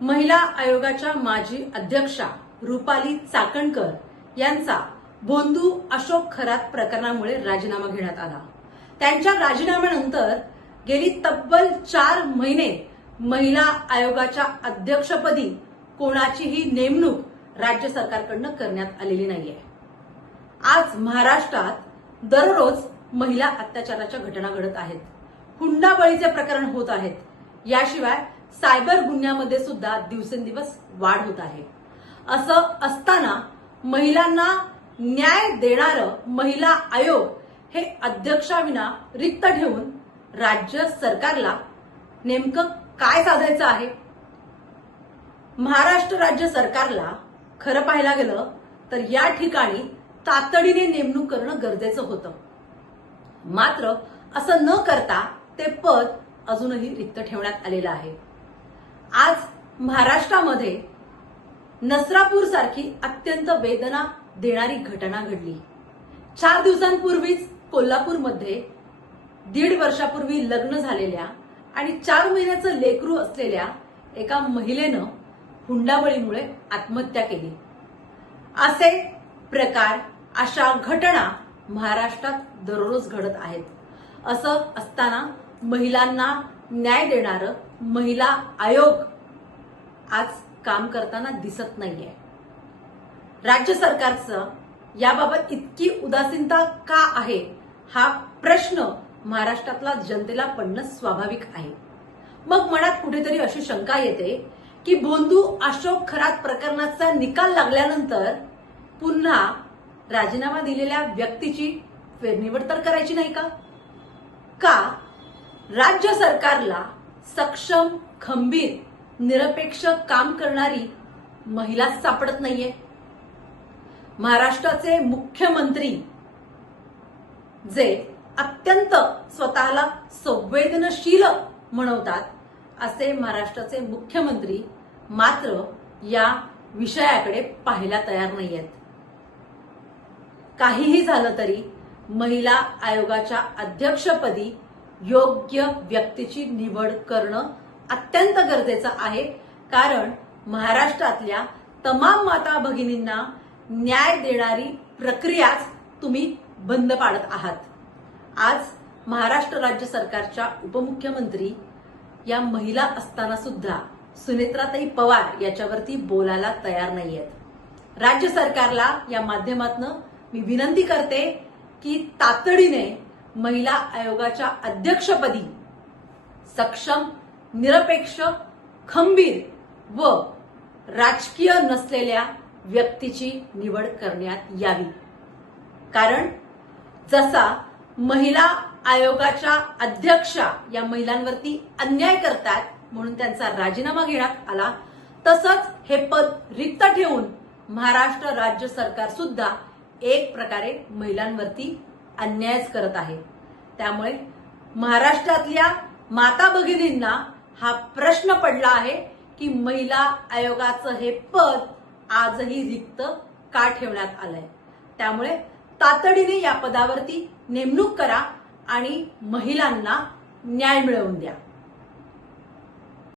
महिला आयोगाच्या माजी अध्यक्षा रुपाली चाकणकर यांचा भोंदू अशोक खरात प्रकरणामुळे राजीनामा घेण्यात आला। त्यांच्या राजीनाम्यानंतर गेली तब्बल 4 महिने महिला आयोगाच्या अध्यक्षपदी कोणाचीही नेमणूक राज्य सरकारकडून करण्यात आलेली नाहीये। आज महाराष्ट्रात दररोज महिला अत्याचाराच्या घटना घडत आहेत, हुंडाबळीचे प्रकरण होत आहेत, याशिवाय सायबर गुन्ह्यामध्ये सुद्धा दिवसेंदिवस वाढ होत आहे। असं असताना महिलांना न्याय देणारं महिला आयोग हे अध्यक्षाविना रिक्त ठेवून राज्य सरकारला नेमकं काय साधायचं आहे? महाराष्ट्र राज्य सरकारला खरं पाहायला गेलं तर या ठिकाणी तातडीने नेमणूक करणं गरजेचं होतं, मात्र असं न करता ते पद अजूनही रिक्त ठेवण्यात आलेलं आहे। आज महाराष्ट्रामध्ये नसरापूर सारखी अत्यंत वेदना देणारी घटना घडली। 4 दिवसांपूर्वीच कोल्हापूरमध्ये 1.5 वर्षापूर्वी लग्न झालेल्या आणि 4 महिन्याचं लेकरू असलेल्या एका महिलेनं हुंडाबळीमुळे आत्महत्या केली। असे प्रकार, अशा घटना महाराष्ट्रात दररोज घडत आहेत। असं असताना महिलांना न्याय देणारं महिला आयोग आज काम करताना दिसत नाहीये। राज्य सरकारचं याबाबत इतकी उदासीनता का आहे, हा प्रश्न महाराष्ट्रातल्या जनतेला पडणं स्वाभाविक आहे। मग मनात कुठेतरी अशी शंका येते की भोंदू अशोक खरात प्रकरणाचा निकाल लागल्यानंतर पुन्हा राजीनामा दिलेल्या व्यक्तीची फेरनिवड तर करायची नाही का? का राज्य सरकारला सक्षम, खंबीर, निरपेक्ष काम करणारी महिला सापडत नाहीये? महाराष्ट्राचे मुख्यमंत्री जे अत्यंत स्वतःला संवेदनशील म्हणवतात, असे महाराष्ट्राचे मुख्यमंत्री मात्र या विषयाकडे पाहायला तयार नाहीयेत। काहीही झालं तरी महिला आयोगाच्या अध्यक्षपदी योग्य व्यक्तीची निवड करणं अत्यंत गरजेचं आहे, कारण महाराष्ट्रातल्या तमाम माता भगिनींना न्याय देणारी प्रक्रियाच तुम्ही बंद पाडत आहात। आज महाराष्ट्र राज्य सरकारच्या उपमुख्यमंत्री या महिला असताना सुद्धा सुनेत्राताई पवार याच्यावरती बोलायला तयार नाहीयेत। राज्य सरकारला या माध्यमातून मी विनंती करते की तातडीने महिला आयोगाच्या अध्यक्षपदी सक्षम, निरपेक्ष, खंबीर व राजकीय नसलेल्या व्यक्तीची निवड करण्यात यावी। कारण जसा महिला आयोगाच्या अध्यक्षा या महिलांवरती अन्याय करतात म्हणून त्यांचा राजीनामा घेण्यात आला, तसंच हे पद रिक्त ठेवून महाराष्ट्र राज्य सरकार सुद्धा एक प्रकारे महिलांवरती अन्यायच करत आहे। त्यामुळे महाराष्ट्रातल्या माता भगिनींना हा प्रश्न पडला आहे की महिला आयोगाचं हे पद आजही रिक्त का ठेवण्यात आलंय। त्यामुळे तातडीने या पदावरती नेमणूक करा आणि महिलांना न्याय मिळवून द्या।